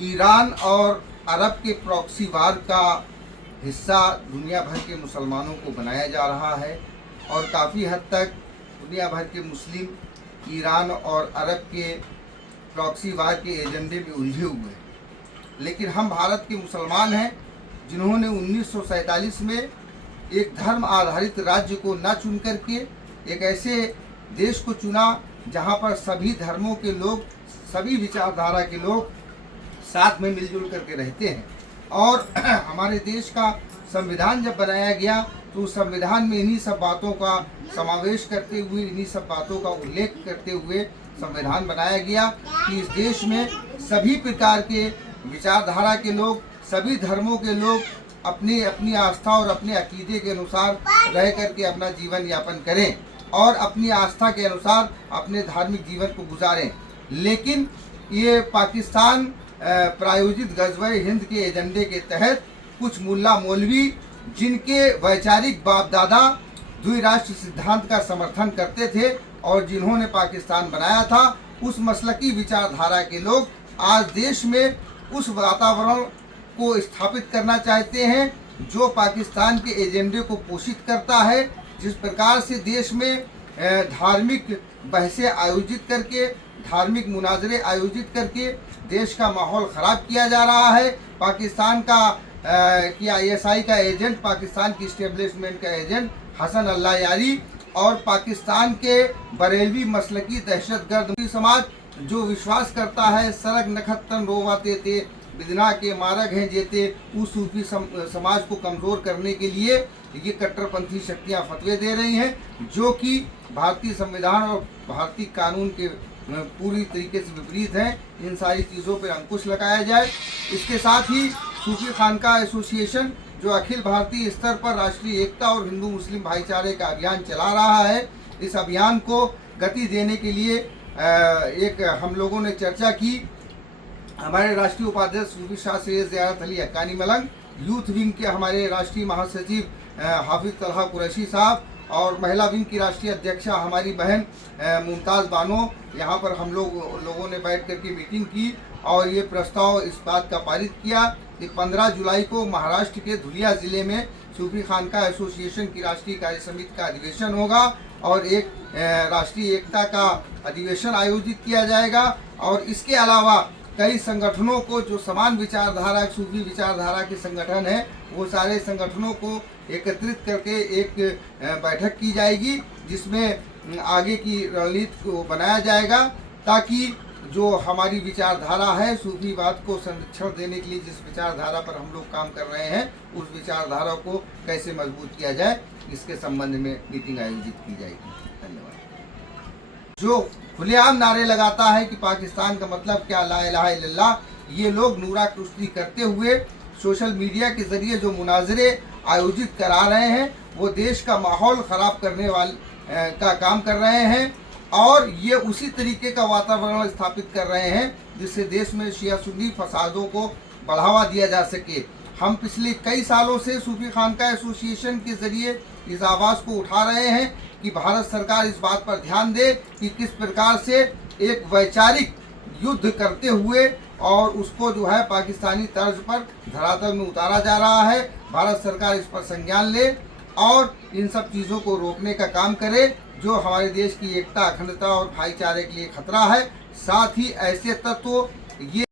Iran और अरब के proxy वार का हिस्सा दुनिया भर के मुसलमानों को बनाया जा रहा है और काफ़ी हद तक दुनिया भर के मुस्लिम ईरान और अरब के प्रॉक्सी वार के एजेंडे में उलझे हुए हैं। लेकिन हम भारत के मुसलमान हैं जिन्होंने 1947 में एक धर्म आधारित राज्य को न चुन करके एक ऐसे देश को चुना जहां पर सभी धर्मों के लोग, सभी विचारधारा के लोग साथ में मिलजुल करके रहते हैं। और हमारे देश का संविधान जब बनाया गया तो उस संविधान में इन्हीं सब बातों का समावेश करते हुए, इन्हीं सब बातों का उल्लेख करते हुए संविधान बनाया गया कि इस देश में सभी प्रकार के विचारधारा के लोग, सभी धर्मों के लोग अपनी अपनी आस्था और अपने अकीदे के अनुसार रह करके अपना जीवन यापन करें और अपनी आस्था के अनुसार अपने धार्मिक जीवन को गुजारें। लेकिन ये पाकिस्तान प्रायोजित गज़वे हिंद के एजेंडे के तहत कुछ मुल्ला मौलवी जिनके वैचारिक बाप दादा द्विराष्ट्र सिद्धांत का समर्थन करते थे और जिन्होंने पाकिस्तान बनाया था, उस मसलकी विचारधारा के लोग आज देश में उस वातावरण को स्थापित करना चाहते हैं जो पाकिस्तान के एजेंडे को पोषित करता है। जिस प्रकार से देश में धार्मिक बहसें आयोजित करके, धार्मिक मुनाजरे आयोजित करके देश का माहौल ख़राब किया जा रहा है। पाकिस्तान का ISI का एजेंट, पाकिस्तान की इस्टेब्लिशमेंट का एजेंट हसन अल्लाह यारी और पाकिस्तान के बरेलवी मसलकी दहशतगर्द समाज जो विश्वास करता है सरग नखतन रोवाते थे बिदना के मारग हैं जेते, उस सूफी समाज को कमज़ोर करने के लिए ये कट्टरपंथी शक्तियाँ फतवे दे रही हैं जो कि भारतीय संविधान और भारतीय कानून के पूरी तरीके से विपरीत हैं। इन सारी चीज़ों पर अंकुश लगाया जाए। इसके साथ ही सूफी खानका एसोसिएशन जो अखिल भारतीय स्तर पर राष्ट्रीय एकता और हिंदू मुस्लिम भाईचारे का अभियान चला रहा है, इस अभियान को गति देने के लिए एक हम लोगों ने चर्चा की। हमारे राष्ट्रीय उपाध्यक्ष सूफी शाह सैयद ज़ियारत अली हक्कानी मलंग, यूथ विंग के हमारे राष्ट्रीय महासचिव हाफिज तलहा कुरैशी साहब और महिला विंग की राष्ट्रीय अध्यक्षा हमारी बहन मुमताज़ बानो, यहाँ पर हम लोगों ने बैठ करके मीटिंग की और ये प्रस्ताव इस बात का पारित किया कि 15 जुलाई को महाराष्ट्र के धुलिया ज़िले में सूफी खानका एसोसिएशन की राष्ट्रीय कार्य समिति का अधिवेशन होगा और एक राष्ट्रीय एकता का अधिवेशन आयोजित किया जाएगा। और इसके अलावा कई संगठनों को जो समान विचारधारा, सूफी विचारधारा के संगठन हैं, वो सारे संगठनों को एकत्रित करके एक बैठक की जाएगी जिसमें आगे की रणनीति को बनाया जाएगा ताकि जो हमारी विचारधारा है, सूफीवाद को संरक्षण देने के लिए जिस विचारधारा पर हम लोग काम कर रहे हैं, उस विचारधारा को कैसे मजबूत किया जाए, इसके संबंध में मीटिंग आयोजित की जाएगी। धन्यवाद। जो खुलेआम नारे लगाता है कि पाकिस्तान का मतलब क्या, ला इलाहा इल्लल्लाह, ये लोग नूरा कुश्ती करते हुए सोशल मीडिया के ज़रिए जो मुनाजरे आयोजित करा रहे हैं वो देश का माहौल ख़राब करने वाले का काम कर रहे हैं और ये उसी तरीके का वातावरण स्थापित कर रहे हैं जिससे देश में शिया सुन्नी फसादों को बढ़ावा दिया जा सके। हम पिछले कई सालों से सूफी खानका एसोसिएशन के ज़रिए इस आवाज़ को उठा रहे हैं कि भारत सरकार इस बात पर ध्यान दे कि किस प्रकार से एक वैचारिक युद्ध करते हुए और उसको जो है पाकिस्तानी तर्ज पर धरातल में उतारा जा रहा है। भारत सरकार इस पर संज्ञान ले और इन सब चीज़ों को रोकने का काम करे जो हमारे देश की एकता, अखंडता और भाईचारे के लिए खतरा है। साथ ही ऐसे तत्व ये